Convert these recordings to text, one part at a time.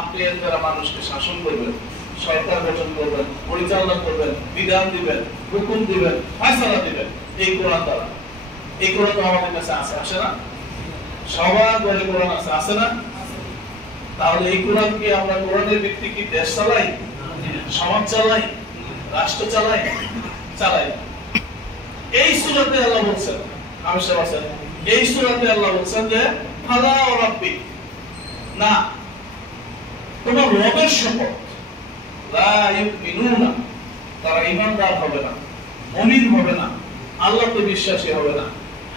আপনি এর দ্বারা মানুষকে শাসন করবেন, সরকার গঠন করবেন, পরিচালনা করবেন, বিধান দিবেন, হুকুম দিবেন, ফয়সালা দিবেন এই কোরআন দ্বারা। এই কোরআন তো আমাদের কাছে আছে, আসে না? সবার ঘরে কোরআন আছে, আছে না? তাহলে এই কোরআন কি আমরা কোরআনের ভিত্তি কি দেশ চালাই, সমাজ চালাই, রাষ্ট্র চালাই? চালাই। এই সূরাতে আল্লাহ বলছেন, আমি সব আছেন, এই সূরাতে আল্লাহ বলছেন যে ফালা ওয়া রাব্বি, না তোমার রবের শপথ, লা ইউমিনুনা, তারা ঈমানদার হবে না, মুমিন হবে না, আল্লাহকে বিশ্বাসী হবে না,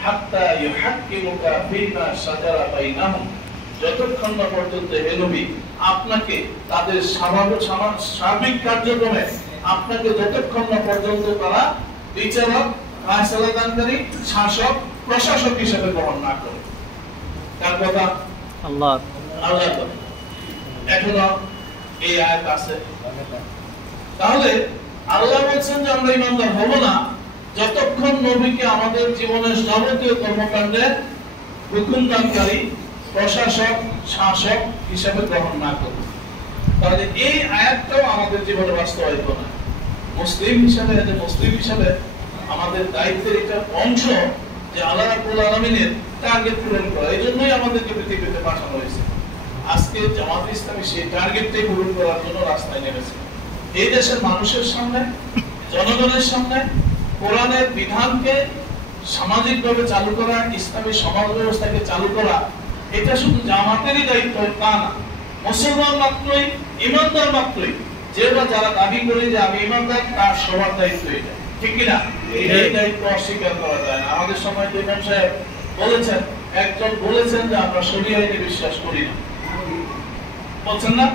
হাত্তা ইউহাক্কিমুকা ফীমা শাজারা বাইনাহুম, যতক্ষণ না পর্যন্ত হে নবী আপনাকে তাদের সার্বিক কার্যক্রমে আপনাকে যতক্ষণ না পর্যন্ত তারা বিচারক, ফয়সালা দানকারী, শাসক, প্রশাসক হিসেবে গ্রহণ না করে। কার কথা? আল্লাহ। আল্লাহর কথা। এখনো এই আয়াত আছে। তাহলে আল্লাহ বলছেন যে আমরা ঈমানদার হব না যতক্ষণ নবীকে আমাদের জীবনের যাবতীয় কর্মকাণ্ডে হুকুম দানকারী, প্রশাসক, শাসক হিসেবে গ্রহণ না করব। তাহলে এই আয়াতটাও আমাদের জীবনে বাস্তবায়িত না। মুসলিম হিসেবে আমাদের দায়িত্বের এটা অংশ যে আল্লাহ রাব্বুল আলামিনের টার্গেট পূরণ করা। এই জন্যই আমাদেরকে পৃথিবীতে পাঠানো হয়েছে। আজকে জামাত ইসলামী সেই টার্গেটটাই পূরণ করার জন্য রাস্তায় নেমেছে। এই দেশের মানুষের সামনে, জনগণের সামনে কোরআনের বিধানকে সামাজিকভাবে চালু করা, ইসলামী সমাজ ব্যবস্থাকে চালু করা, এটা শুধু জামাতেরই দায়িত্ব তা না। মুসলমান মাত্রই, ঈমানদার মাত্রই, যারা দাবি করে যে আমি ঈমানদার, তার সবার দায়িত্ব এটা, ঠিক কিনা? এই দায়িত্ব অস্বীকার করা যায় না। আমাদের সময় ইমাম সাহেব বলেছেন, একজন বলেছেন যে আমরা শরীয়তে বিশ্বাস করি না, বলছেন না?